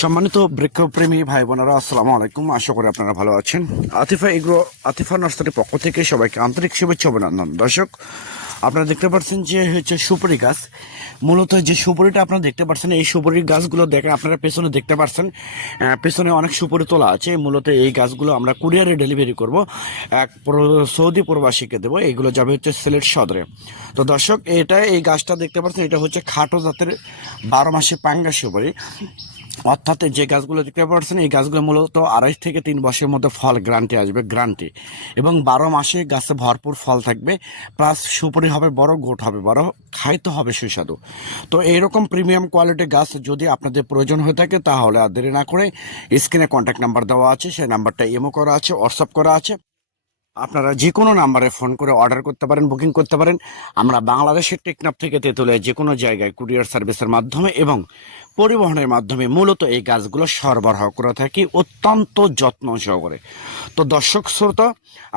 সম্মানিত বৃক্ষপ্রেমী ভাই বোনেরা আসসালামু আলাইকুম। আশা করি আপনারা ভালো আছেন। আতিফা এগ্রো, আতিফা নার্সারির পক্ষ থেকে সবাইকে আন্তরিক শুভেচ্ছা অভিনন্দন। দর্শক, আপনারা দেখতে পাচ্ছেন যে হচ্ছে সুপারি গাছ। মূলত যে সুপারিটা আপনারা দেখতে পাচ্ছেন, এই সুপারির গাছগুলো দেখেন আপনারা পেছনে দেখতে পাচ্ছেন পেছনে অনেক সুপারি তোলা আছে। মূলত এই গাছগুলো আমরা কুরিয়ারে ডেলিভারি করব, এক সৌদি প্রবাসীকে দেবো। এইগুলো যাবে হচ্ছে সিলেট সদরে। তো দর্শক, এটা এই গাছটা দেখতে পাচ্ছেন, এটা হচ্ছে খাটো জাতের বারো মাসে পাঙ্গা সুপারি। অর্থাৎ যে গাছগুলো দেখতে পাচ্ছেন, এই গাছগুলো মূলত আড়াই থেকে তিন বছরের মধ্যে ফল গ্রান্টি আসবে, গ্রান্টি। এবং বারো মাসে গাছে ভরপুর ফল থাকবে, প্লাস সুপুরি হবে, বড় গোট হবে, বড় খাইতে হবে সুস্বাদু। তো এইরকম প্রিমিয়াম কোয়ালিটির গাছ যদি আপনাদের প্রয়োজন হয়ে থাকে, তাহলে আর দেরি না করে স্ক্রিনে কন্ট্যাক্ট নাম্বার দেওয়া আছে, সেই নাম্বারটা ইমো করা আছে, হোয়াটসঅ্যাপ করা আছে। আপনারা যে কোনো নাম্বারে ফোন করে অর্ডার করতে পারেন, বুকিং করতে পারেন। আমরা বাংলাদেশের টেকনাফ থেকে তেঁতুলে যে কোনো জায়গায় কুরিয়ার সার্ভিসের মাধ্যমে এবং পরিবহনের মাধ্যমে মূলত এই গাছগুলো সরবরাহ করে থাকি অত্যন্ত যত্ন সহকারে। তো দর্শক, শ্রোতা,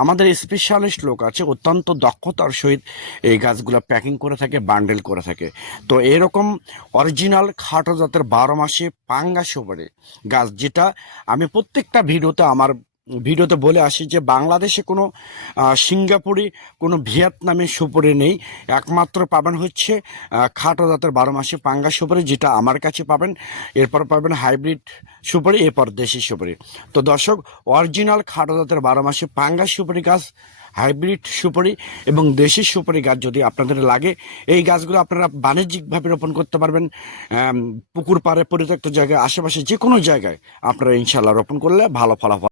আমাদের স্পেশালিস্ট লোক আছে, অত্যন্ত দক্ষতার সহিত এই গাছগুলো প্যাকিং করে থাকে বান্ডেল করে থাকে। তো এরকম অরিজিনাল খাটো জাতের বারো মাসে পাঙ্গা সুপারি গাছ, যেটা আমি প্রত্যেকটা ভিডিওতে আমার ভিডিওতে বলে আসি যে বাংলাদেশে কোনো সিঙ্গাপুরি, কোনো ভিয়েতনামি সুপুরি নেই। একমাত্র পাবেন হচ্ছে খাটো জাতের বারো মাসে পাঙ্গা সুপারি, যেটা আমার কাছে পাবেন। এরপর পাবেন হাইব্রিড সুপারি, এরপর দেশি সুপারি। তো দর্শক, অরিজিনাল খাটো জাতের বারো মাসে পাঙ্গা সুপারি গাছ, হাইব্রিড সুপারি এবং দেশি সুপারি গাছ যদি আপনাদের লাগে, এই গাছগুলো আপনারা বাণিজ্যিকভাবে রোপণ করতে পারবেন। পুকুর পাড়ে পরিত্যক্ত জায়গায়, আশেপাশে যে কোনো জায়গায় আপনারা ইনশাল্লাহ রোপণ করলে ভালো ফলাফল